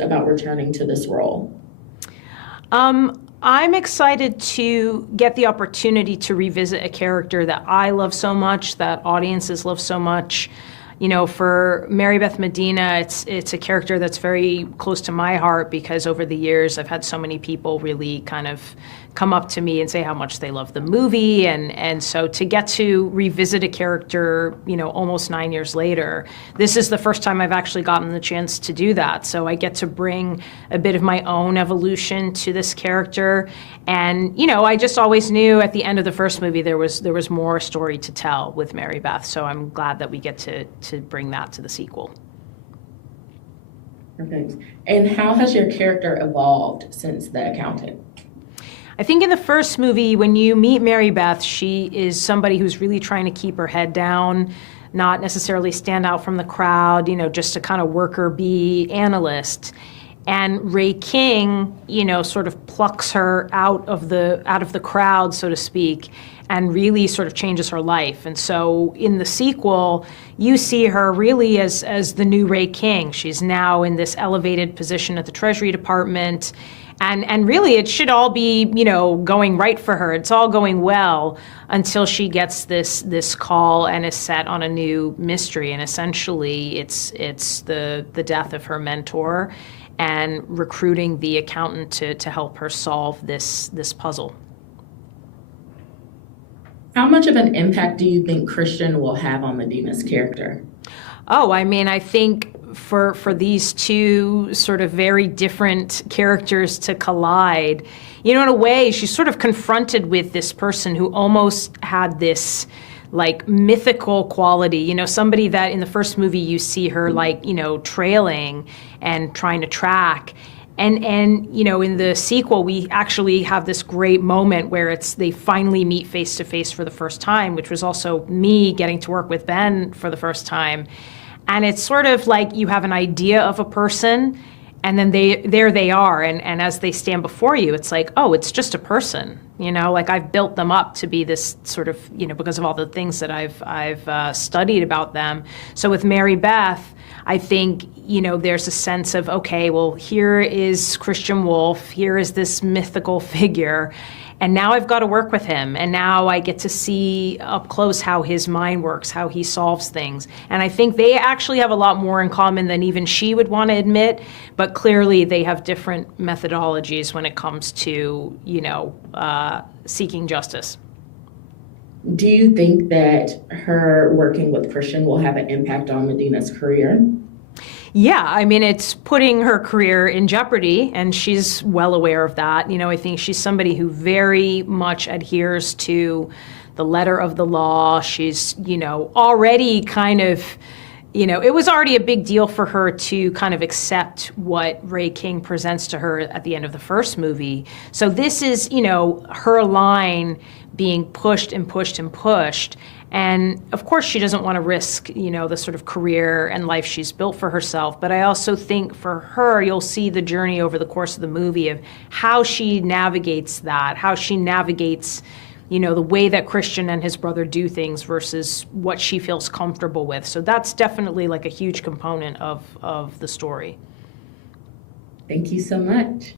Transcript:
about returning to this role? I'm excited to get the opportunity to revisit a character that I love so much, that audiences love so much. You know, for Mary Beth Medina, it's a character that's very close to my heart because over the years I've had so many people really kind of come up to me and say how much they love the movie, and so to get to revisit a character, you know, almost 9 years later, this is the first time I've actually gotten the chance to do that. So I get to bring a bit of my own evolution to this character, and you know, I just always knew at the end of the first movie there was more story to tell with Mary Beth. So I'm glad that we get to bring that to the sequel. Perfect. And how has your character evolved since The Accountant? I think in the first movie, when you meet Mary Beth, she is somebody who's really trying to keep her head down, not necessarily stand out from the crowd, you know, just a kind of worker bee analyst. And Ray King, you know, sort of plucks her out of the crowd, so to speak, and really sort of changes her life. And so in the sequel, you see her really as the new Ray King. She's now in this elevated position at the Treasury Department. And really, it should all be, you know, going right for her. It's all going well until she gets this call and is set on a new mystery. And essentially, it's the death of her mentor and recruiting the accountant to help her solve this puzzle. How much of an impact do you think Christian will have on Medina's character? Oh, I mean, I think for these two sort of very different characters to collide, you know, in a way, she's sort of confronted with this person who almost had this like mythical quality, you know, somebody that in the first movie you see her like, you know, trailing and trying to track. And you know, in the sequel, we actually have this great moment where they finally meet face to face for the first time, which was also me getting to work with Ben for the first time. And it's sort of like you have an idea of a person, and then there they are, and as they stand before you, it's like, oh, it's just a person, you know, like I've built them up to be this sort of, you know, because of all the things that I've studied about them. So with Mary Beth, I think, you know, there's a sense of, okay, well, here is Christian Wolff, here is this mythical figure, and now I've got to work with him, and now I get to see up close how his mind works, how he solves things. And I think they actually have a lot more in common than even she would want to admit, but clearly they have different methodologies when it comes to, you know, seeking justice. Do you think that her working with Christian will have an impact on Medina's career? Yeah, I mean, it's putting her career in jeopardy, and she's well aware of that. You know, I think she's somebody who very much adheres to the letter of the law. She's, you know, already kind of, you know, it was already a big deal for her to kind of accept what Ray King presents to her at the end of the first movie. So this is, you know, her line being pushed and pushed and pushed. And of course, she doesn't want to risk, you know, the sort of career and life she's built for herself. But I also think for her, you'll see the journey over the course of the movie of how she navigates that, how she navigates, you know, the way that Christian and his brother do things versus what she feels comfortable with. So that's definitely like a huge component of the story. Thank you so much.